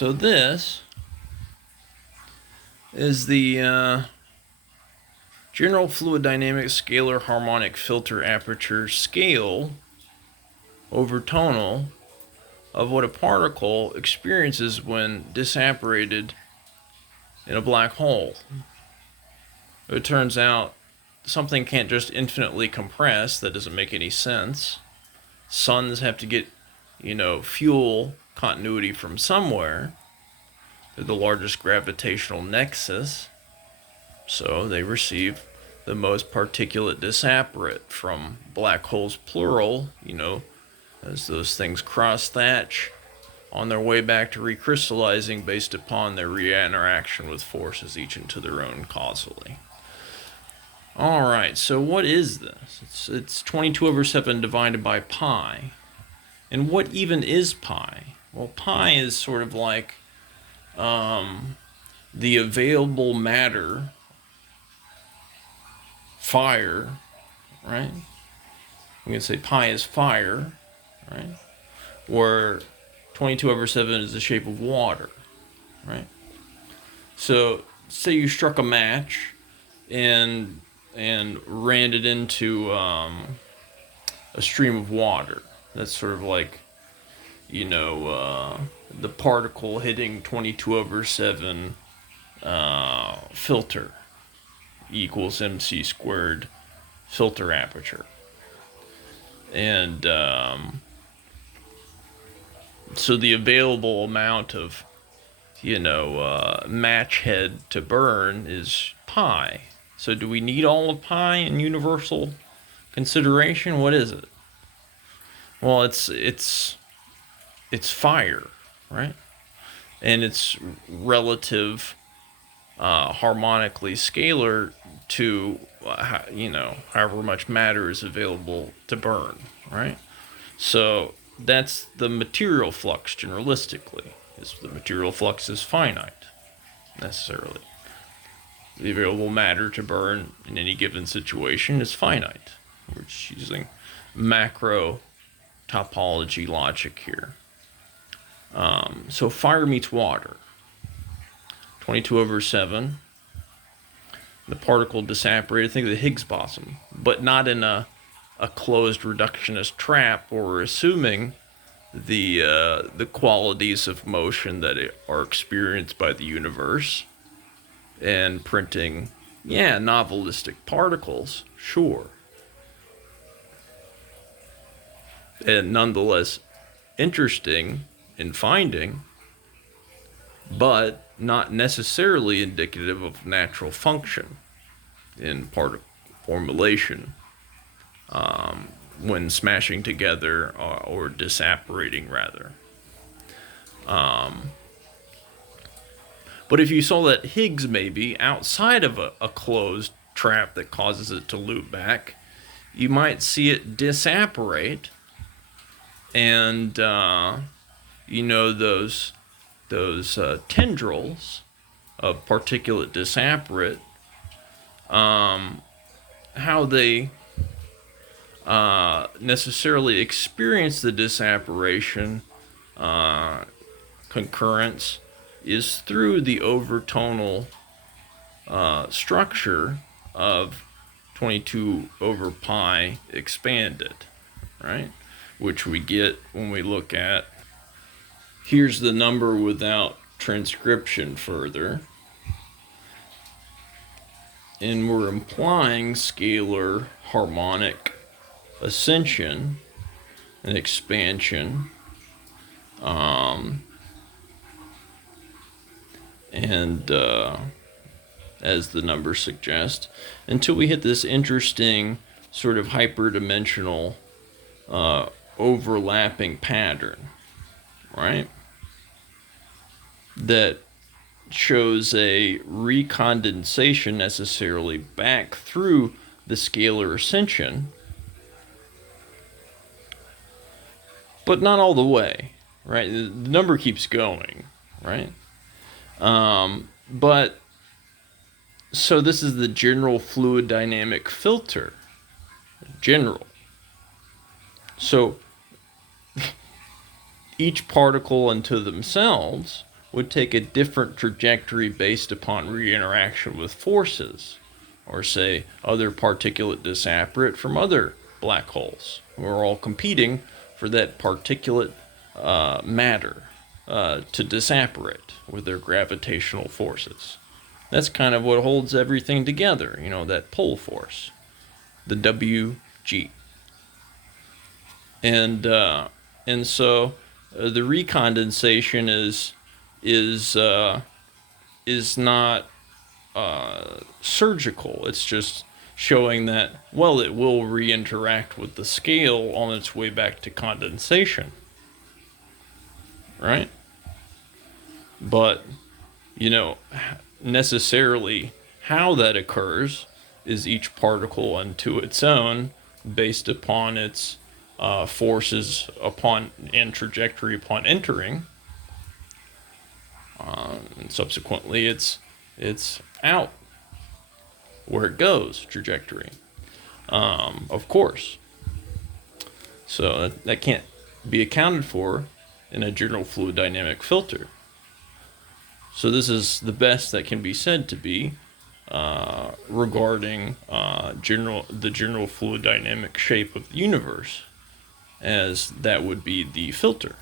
So this is the general fluid dynamics scalar harmonic filter aperture scale over tonal of what a particle experiences when disapparated in a black hole. It turns out something can't just infinitely compress. That doesn't make any sense. Suns have to get, fuel continuity from somewhere. They're the largest gravitational nexus, so they receive the most particulate disapparate from black holes, plural, as those things cross-thatch on their way back to recrystallizing based upon their reinteraction with forces, each into their own causally. Alright, so what is this? It's 22 over 7 divided by pi. And what even is pi? Well, pi is sort of like the available matter, fire, right? I'm going to say pi is fire, right? Where 22 over 7 is the shape of water, right? So, say you struck a match and ran it into a stream of water. That's sort of like, the particle hitting 22 over 7 filter equals mc squared filter aperture. And so the available amount of, match head to burn is pi. So do we need all of pi in universal consideration? What is it? Well, it's fire, right? And it's relative harmonically scalar to however much matter is available to burn, right? So that's the material flux generalistically. The material flux is finite necessarily. The available matter to burn in any given situation is finite. We're just using macro topology logic here. So fire meets water. 22 over 7. The particle disapparated. Think of the Higgs boson, but not in a closed reductionist trap where we're assuming the qualities of motion that are experienced by the universe and printing, novelistic particles, sure. And nonetheless interesting in finding, but not necessarily indicative of natural function in particle formulation when smashing together or disapparating rather. But if you saw that Higgs may be outside of a closed trap that causes it to loop back, you might see it disapparate, and those tendrils of particulate disapparate, how they necessarily experience the disapparation concurrence is through the overtonal structure of 22 over pi expanded, right? Which we get when we look at, here's the number without transcription further. And we're implying scalar harmonic ascension and expansion. As the number suggests, until we hit this interesting sort of hyperdimensional overlapping pattern, right? That shows a recondensation necessarily back through the scalar ascension, but not all the way, right? The number keeps going, right? But so this is the general fluid dynamic filter. General. So each particle unto themselves would take a different trajectory based upon reinteraction with forces, or say other particulate disapparate from other black holes, who are all competing for that particulate matter to disapparate with their gravitational forces. That's kind of what holds everything together, that pull force, the WG. And so the recondensation is not surgical. It's just showing that, well, it will reinteract with the scale on its way back to condensation, right? But necessarily how that occurs is each particle unto its own, based upon its forces upon and trajectory upon entering, and subsequently it's out where it goes trajectory, of course. So that can't be accounted for in a general fluid dynamic filter. So this is the best that can be said to be regarding the general fluid dynamic shape of the universe, as that would be the filter.